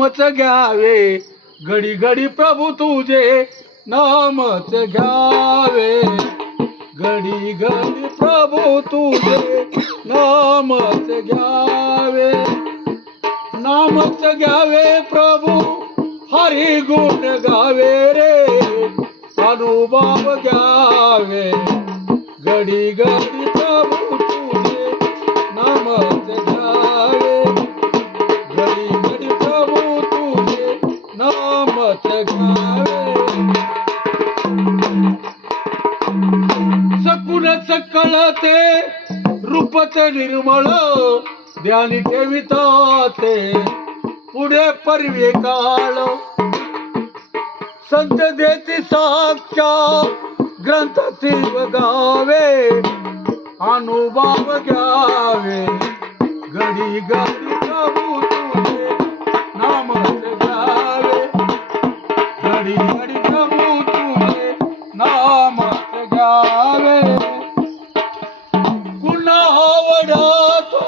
नामच घ्यावे घडी घडी प्रभू तुझे नामच घ्यावे घडी घडी प्रभू तुझे नामच घ्यावे नामच घ्यावे प्रभू हरी गुण गावे रे अनुभव घ्यावे घडी घडी प्रभू तुझे नामच घ्यावे घडी घडी प्रभू तुझे नामच घ्यावे सकूनच कळते रूपते निर्मळ ध्यानी ठेविताते पुढे परवे काळ संत देती साक्षात ग्रंथाची गावे अनुभव घ्यावे घडी घडी प्रभू तुझे नामच घ्यावे घडी घडी प्रभू तुझे नामच घ्यावे पुन्हा आवडतो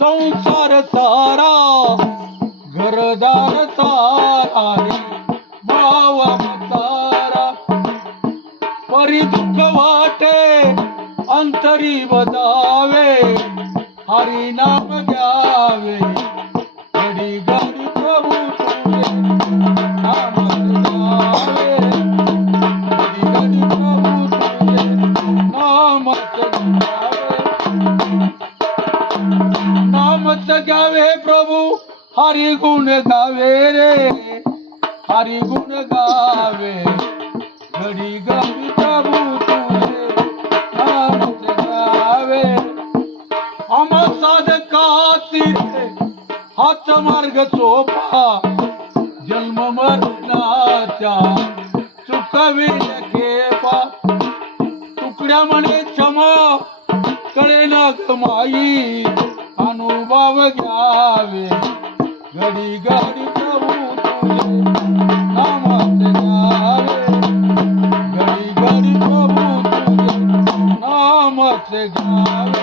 संसार सारा घरदार तारा भावा तारा परी दुःख वाटे अंतरी बजावे हरी नाम घ्यावे घडी घडी प्रभू तुझे नामच घ्यावे घडी घडी प्रभू तुझे नामच घ्यावे नामच घ्यावे प्रभू हरी गुण गावे रे हरी गुण गावे घडी घडी प्रभू तुझे नामच घ्यावे आम्हा साधकाची हाच मार्ग सोपा जन्म मरणाच्या चुकविल खेपा तुकड्या म्हणे क्षमा कळे ना माई अनुभव घ्यावे घडी घडी प्रभू तुझे नामच घ्यावे घडी घडी प्रभू तुझे नामच घ्यावे